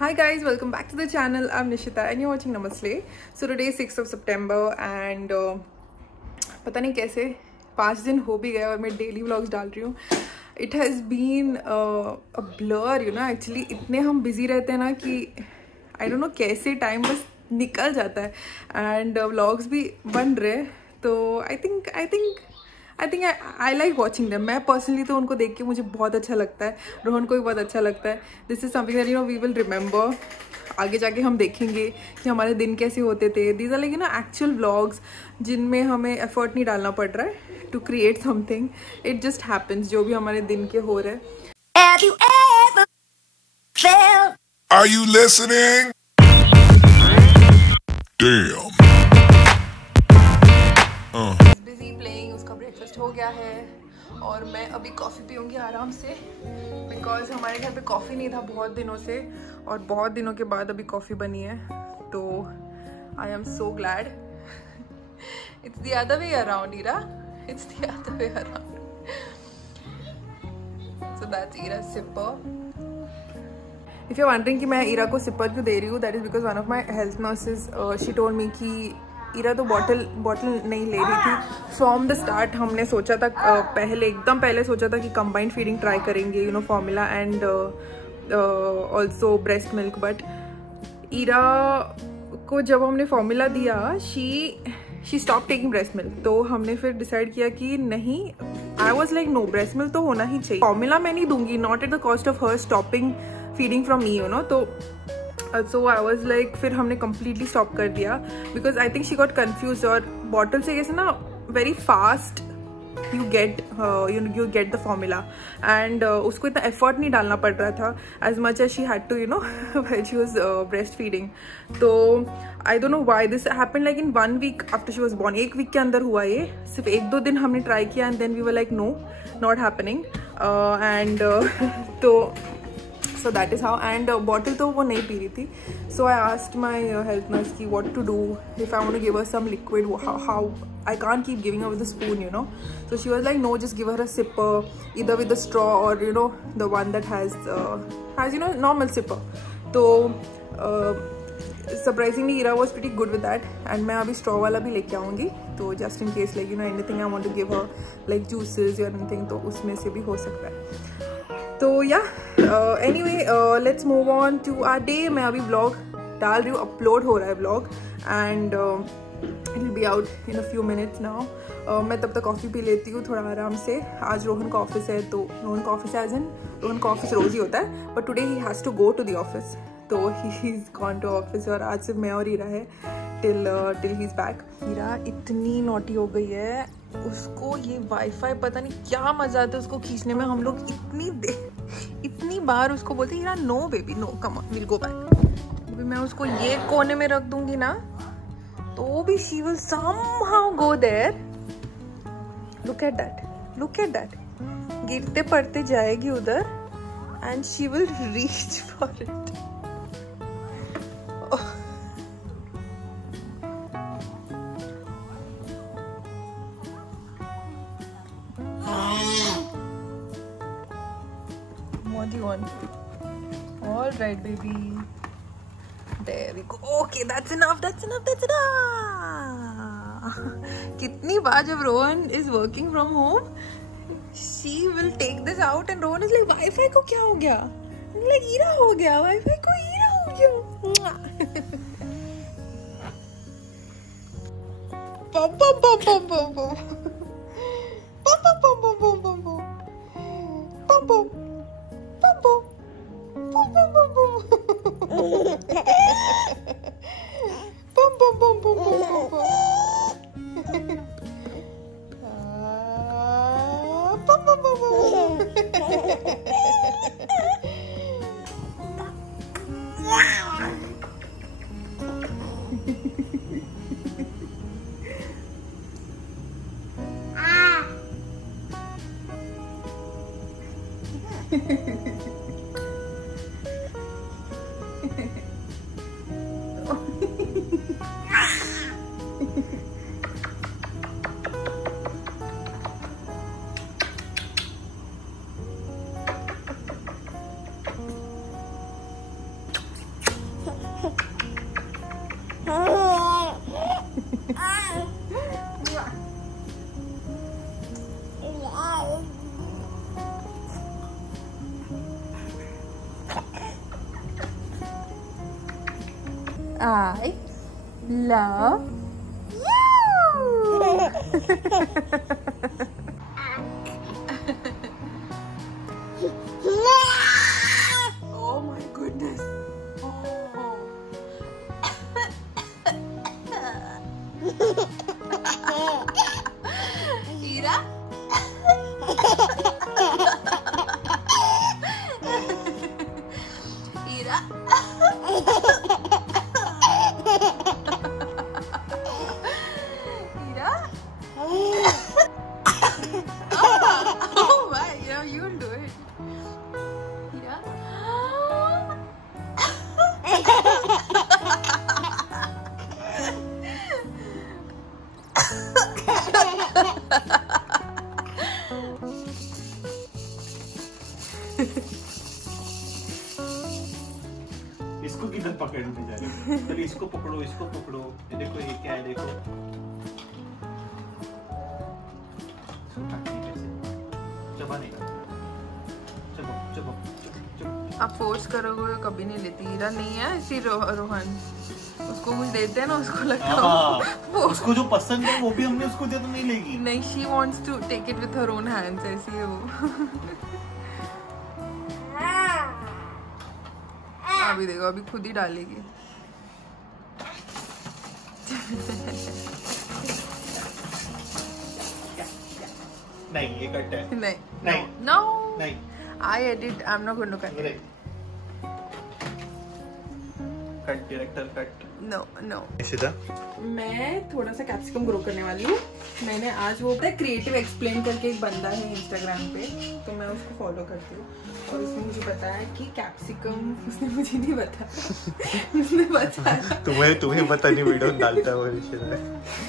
Hi guys, welcome back to the channel. I'm Nishita and you're watching Namaste. So today is 6th of September and पता नहीं कैसे 5 दिन हो भी गए और मैं डेली व्लॉग्स डाल रही हूँ. It has been a blur, you know. Actually इतने हम बिजी रहते हैं ना कि I don't know कैसे टाइम बस निकल जाता है and व्लॉग्स भी बन रहे. तो I think I like watching them. मैं पर्सनली तो उनको देख के मुझे बहुत अच्छा लगता है, रोहन को भी बहुत अच्छा लगता है. This is something that we will remember. आगे जाके हम देखेंगे कि हमारे दिन कैसे होते थे. These are like actual vlogs जिनमें हमें एफर्ट नहीं डालना पड़ रहा है to create something. It just happens जो भी हमारे दिन के हो रहे हैं. Have you ever felt? Are you listening? Damn. Busy playing. उसका ब्रेकफास्ट हो गया है और मैं अभी कॉफ़ी पीऊँगी आराम से बिकॉज हमारे घर पे कॉफ़ी नहीं था बहुत दिनों से और बहुत दिनों के बाद अभी कॉफ़ी बनी है. तो I am so glad. It's the other way around Ira. It's the other way around. So that's Ira sipper. If you are wondering कि मैं ईरा को सिपर क्यों दे रही हूँ, that is because one of my health nurses she told me कि ईरा तो bottle नहीं ले रही थी. फ्रॉम द स्टार्ट हमने सोचा था एकदम पहले सोचा था कि कंबाइंड फीडिंग ट्राई करेंगे, you know, formula and also breast milk. But Ira को जब हमने फॉर्मूला दिया she stop taking breast milk. तो हमने फिर डिसाइड किया कि नहीं, I was like no, breast milk तो होना ही चाहिए. फॉर्मूला मैं नहीं दूंगी, not at the cost of her stopping feeding from me, you know. तो सो आई वॉज लाइक फिर हमने कम्प्लीटली स्टॉप कर दिया because I think she got confuse. और बॉटल से कैसे ना very fast you get the formula and उसको इतना एफर्ट नहीं डालना पड़ रहा था as much as she had to, you know, when she was breastfeeding. तो I don't know why this happened like in 1 week after she was born. 1 week के अंदर हुआ ये. सिर्फ 1-2 दिन हमने ट्राई किया and then we were like no, not happening. And तो so that is how. And bottle तो वो नहीं पी रही थी. So I asked my health nurse ki what to do if I want to give her some liquid. How I can't keep giving her with a spoon, you know. So she was like, no, just give her a sipper, either with the straw or, you know, the one that has you know, normal sipper. तो surprisingly Ira was pretty good with that. And मैं अभी straw वाला भी लेके आऊँगी तो just in case, like, you know, anything I want to give her like juices or anything, तो उसमें से भी हो सकता है. तो या anyway let's move on to our day. मैं अभी व्लॉग डाल रही हूँ, अपलोड हो रहा है vlog and it will be out in a few minutes now. मैं तब तक कॉफ़ी पी लेती हूँ थोड़ा आराम से. आज रोहन का ऑफिस है तो रोहन का ऑफिस एज इन रोहन का ऑफिस रोज ही होता है but today he has to go to the office. तो he is gone to office और आज सिर्फ मैं और हीरा है till he is back. Heera इतनी नॉटी हो गई है, उसको ये वाईफाई पता नहीं क्या मजा आता है उसको खींचने में. हम लोग इतनी बार उसको बोलते Heera no baby no, come on will go back. अभी मैं उसको ये कोने में रख दूंगी ना तो भी she will somehow go there. Look at that. गिरते पड़ते जाएगी उधर and she will reach for it. What do you want? All right, baby. There we go. Okay, that's enough. कितनी बार जब Rohan is working from home, she will take this out and Rohan is like, wifi को क्या हो गया? Like, हीरा हो गया. Wifi को हीरा हो गया. Pum pum pum pum pum pum. Pum pum pum pum pum pum pum. Pum pum. Pum pum. Pum pum pum pum. Pum pum pum pum pum pum. Pum pum pum pum. I love you. Oh my goodness. Ira? Ira? Ira? Oh my, you'll do it. Ira? इसको किधर पकड़ने जा रहे हो? चलो इसको पकड़ो, इसको पकड़ो। ये देखो ये क्या है, देखो। इसको काटने कैसे? चबाने का। चबो, चबो, चबो, चबो। आप फोर्स करोगे कभी नहीं लेती। हीरा नहीं है ऐसी रोहन, उसको कुछ देते हैं ना, उसको लगता है उसको जो पसंद है वो भी हमने उसको दिया तो नहीं लेगी। नहीं, she wants to take it with her own hands, ऐसी है वो। अभी देखो, अभी खुद ही डालेगी। नहीं, ये कट है। नहीं, नहीं, no, नहीं। I edit. I'm not going to cut. Cut, director cut. No, no. सीधा। मैं थोड़ा सा कैप्सिकम ग्रो करने वाली हूँ। मैंने आज वो क्रिएटिव एक्सप्लेन करके एक बंदा है इंस्टाग्राम पे, तो मैं उसको फॉलो करती हूँ और उसने मुझे बताया कि कैप्सिकम, उसने मुझे नहीं बताया, उसने बताया तुम्हें पता नहीं, वीडियो डालता है वो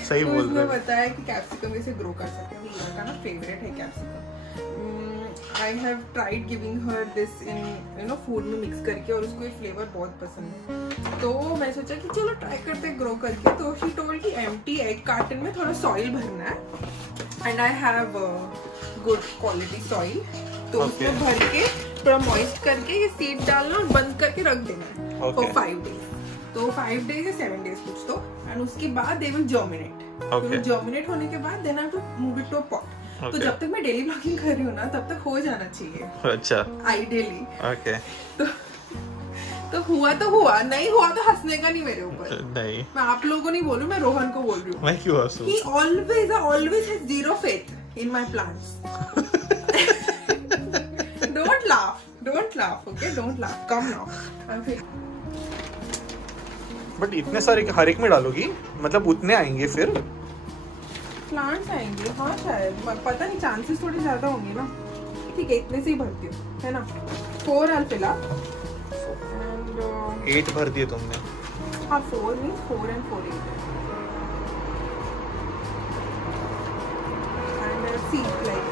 सही बोल रहा है। उसने बताया कि कैप्सिकम इसे ग्रो कर सकते हैं। हीरा का ना फेवरेट है capsicum. I have tried giving her this in food में मिक्स करके, और उसको ये फ्लेवर बहुत पसंद है। तो मैं सोचा कि चलो ट्राई करते ग्रो करके। तो she told कि empty egg carton में थोड़ा सॉइल भरना है, and I have good quality soil। तो उसको भर के थोड़ा मॉइस्ट करके ये सीड डालना और बंद करके रख देना है for 5 days। तो 5 days या 7 days कुछ तो, and उसके बाद they will germinate। तो germinate होने के बाद then I have to move it to a pot। तो जब तक मैं डेली ब्लॉगिंग कर रही हूँ ना, तब तक हो जाना चाहिए। अच्छा, आइडियली। ओके। तो हुआ, नहीं हुआ तो हंसने का नहीं मेरे ऊपर। नहीं, मैं आप लोगों को नहीं बोल रही हूँ, मैं रोहन को बोल रही हूँ। मैं क्यों हंसूं? He always has zero faith in my plans. Don't laugh, okay? Don't laugh. Come now. But इतने सारे हर एक में डालोगी? मतलब उतने आएंगे फिर? प्लांट्स आएंगे, हाँ शायद, पता नहीं, चांसेस थोड़े ज्यादा होंगे ना। ठीक है, इतने से ही भरती हूँ, है ना। 4 अल्फिला एंड 8 भर दिए तुमने। हाँ, 4 means 4 and 4 8 and see like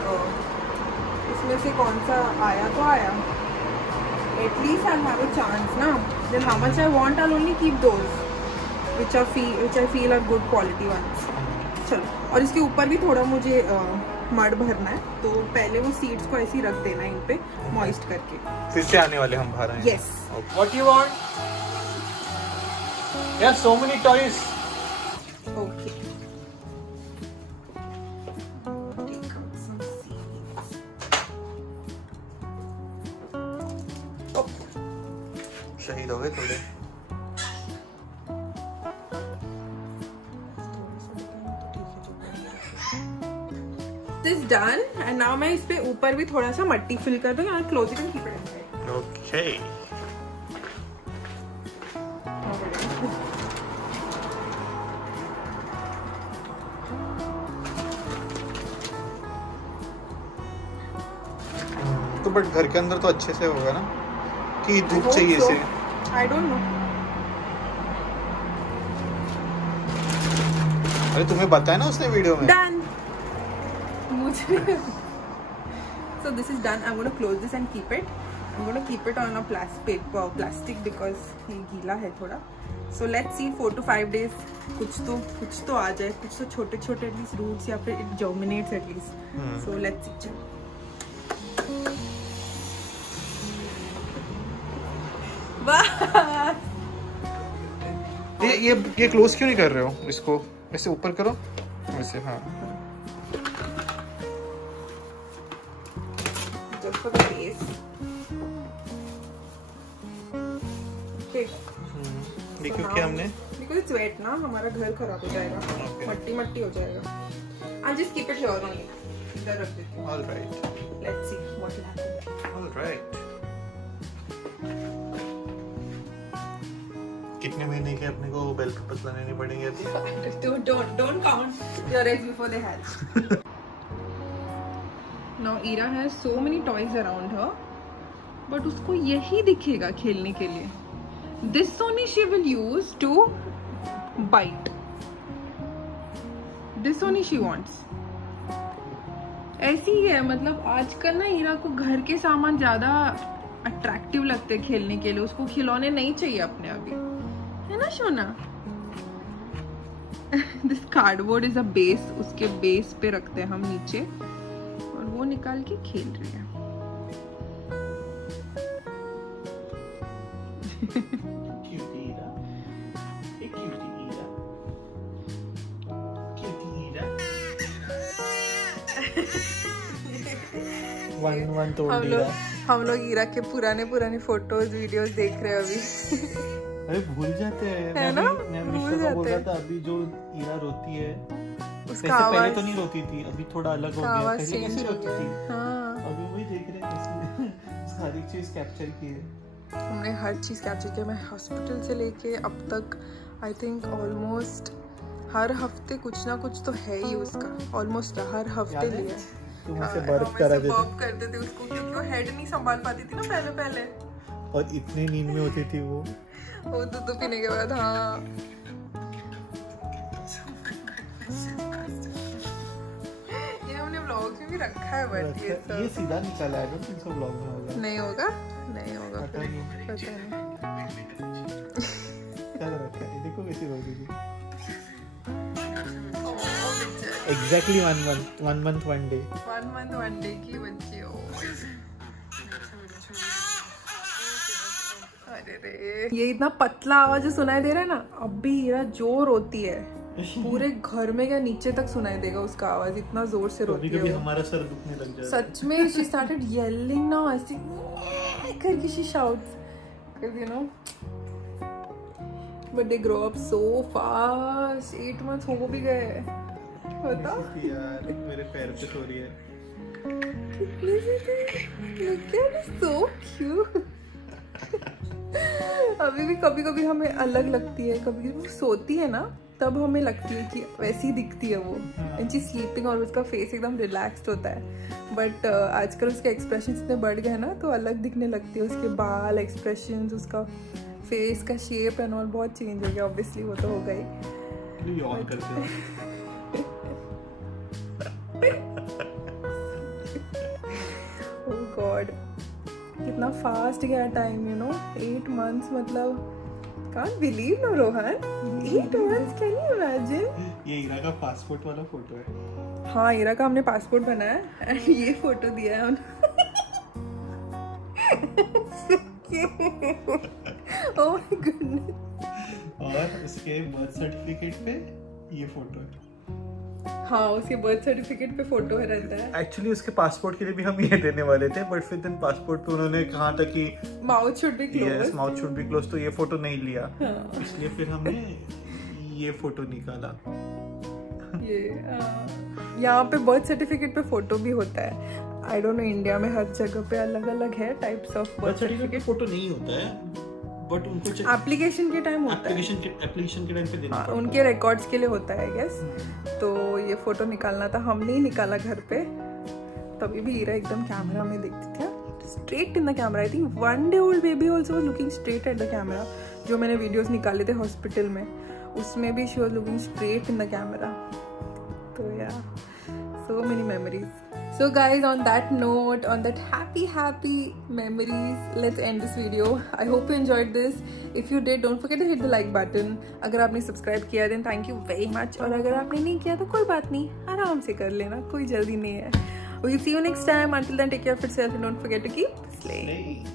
इसमें से कौन सा आया तो आया। At least I have a chance ना। Then how much I want, I only keep those which I feel are good quality ones. चलो, और इसके ऊपर भी थोड़ा मुझे मड भरना है, तो पहले वो सीड्स को ऐसे ही रख देना है इन पे मॉइस्ट करके। फिर से आने वाले हम बाहर आएंगे। यस। What you want? या सो मेनी टॉयज। ओके। शहीद हो गए थोड़े। This done and now मैं इस पे ऊपर भी थोड़ा सा मट्टी फिल कर दूँ और close it and keep it inside. Okay. तो बट घर के अंदर तो अच्छे से होगा ना, कि धूप चाहिए इसे? आई डोंट नो। अरे तुम्हें बताया ना उसने वीडियो में। डन। मुझे so this is done. I'm going to close this and keep it. I'm going to keep it on a plastic because ये गीला है थोड़ा. So let's see 4 to 5 days कुछ तो आ जाए, कुछ तो छोटे at least roots या फिर it germinates at least. So let's see. वाह ये क्लोज क्यों नहीं कर रहे हो इसको? ऐसे ऊपर करो वैसे। हाँ just for the base. Okay. देखो क्या हमने Because it's wet ना, हमारा घर खराब हो जाएगा, मट्टी हो जाएगा। I'll just keep it here only. इधर रख देती हूँ। All right. Let's see what will happen. All right. कितने महीने के अपने को बेल पेपर्स बनाने पड़ेंगे अभी? Don't count your eggs before they hatch. Now Ira has so many toys around her, but उसको यही दिखेगा खेलने के लिए. This only she will use to bite. This only she wants. ऐसी ही है, मतलब आजकल ना ईरा को घर के सामान ज्यादा अट्रैक्टिव लगते हैं खेलने के लिए, उसको खिलौने नहीं चाहिए अपने अभी, है ना सोना? This cardboard is a base, उसके बेस पे रखते हैं हम नीचे और वो निकाल के खेल रही है। वन तोड़ दिया। हम लोग ईरा के पुराने फोटोज वीडियोस देख रहे हैं अभी। अरे भूल जाते हैं, है ना? मैं भूल जाते हैं। अभी जो ईरा रोती है उसका आवाज पहले तो नहीं रोती थी, अभी थोड़ा अलग हो गया। पहले कैसे रोती थी? हाँ। अभी वही देख रहे हैं कैसे हर एक चीज कैप्चर की है। हमने हर चीज कैप्चर किया। मैं हॉस्पिटल से लेके अब तक आई थिंक ऑलमोस्ट हर हफ्ते कुछ ना कुछ तो है ही उसका। ऑलमोस्ट हर हफ्ते लिया। तुम ऐसे बर्फ करा देते, बर्फ करते थे उसको क्योंकि वो हेड नहीं संभाल पाती थी ना पहले। और इतनी नींद में होती थी वो दूध पीने के बाद। हाँ ये हमने व्लॉग में भी रखा है, बट ये सीधा निकाला है। डोंट थिंक सो व्लॉग में होगा। नहीं होगा पता नहीं। क्या रखा है? देखो कैसी रोती थी। Exactly 1 month 1 day 1 day की बच्ची हो। अरे रे, ये इतना पतला आवाज जो सुनाई दे रहा है ना, अब भी हीरा जोर होती है। पूरे घर में क्या नीचे तक सुनाई देगा उसका आवाज, इतना जोर से रोती है। कभी हमारा सर दुखने लग जाता है सच में। She started yelling now, ऐसे करके she shouts, because you know, but they grow up so fast. 8 months हो भी गए। होता यार मेरे पैर पे सो रही है। so cute. अभी भी कभी हमें अलग लगती है, कभी वो सोती है ना तब हमें लगती है कि वैसी दिखती है वो, एंड शी स्लीपिंग और उसका फेस एकदम रिलैक्स्ड होता है। बट आजकल उसके एक्सप्रेशन इतने बढ़ गए ना तो अलग दिखने लगती है। उसके बाल, एक्सप्रेशन, उसका फेस का शेप एंड ऑल बहुत चेंज हो गया। ऑब्वियसली वो तो होगा ही। ऑन करते हैं। Oh God, कितना फास्ट गया टाइम, यू नो। 8 months, मतलब can't believe no Rohan, 8 months, can you imagine? ये ईरा का पासपोर्ट वाला फोटो है। हाँ, ईरा का हमने पासपोर्ट बनाया एंड ये फोटो दिया है Oh my goodness. और उसके बर्थ सर्टिफिकेट पे ये फोटो है। हाँ, उसके बर्थ सर्टिफिकेट पे फोटो रहता है। एक्चुअली उसके पासपोर्ट के लिए भी हम ये देने वाले थे, बट फिर दिन पासपोर्ट पे उन्होंने कहा था कि mouth should be close. Yes, mouth should be close, तो ये फोटो नहीं लिया। हाँ। इसलिए फिर हमने ये फोटो निकाला। ये यहाँ पे बर्थ सर्टिफिकेट पे फोटो भी होता है। आई डोंट नो, इंडिया में हर जगह पे अलग अलग है types of birth certificate. Photo नहीं होता है, बट उनको एप्लीकेशन के टाइम होता है। एप्लीकेशन के टाइम पे देना पड़ता है। उनके रिकॉर्ड्स के लिए होता है गेस। तो ये फोटो निकालना था, हमने ही निकाला घर पे। तभी भी ईरा एकदम कैमरा में देखती थी, straight in the camera. I think 1 day old baby also was looking straight at the camera. जो मैंने वीडियोस निकाले थे हॉस्पिटल में, उसमें भी she was looking straight in the camera. तो या so many memories. So guys, on that note, on that happy memories, let's end this video. I hope you enjoyed this. If you did, don't forget to hit the like button. अगर आपने subscribe किया then thank you very much. और अगर आपने नहीं किया तो कोई बात नहीं, आराम से कर लेना, कोई जल्दी नहीं है. We'll see you next time. Until then, take care of yourself and don't forget to keep slaying.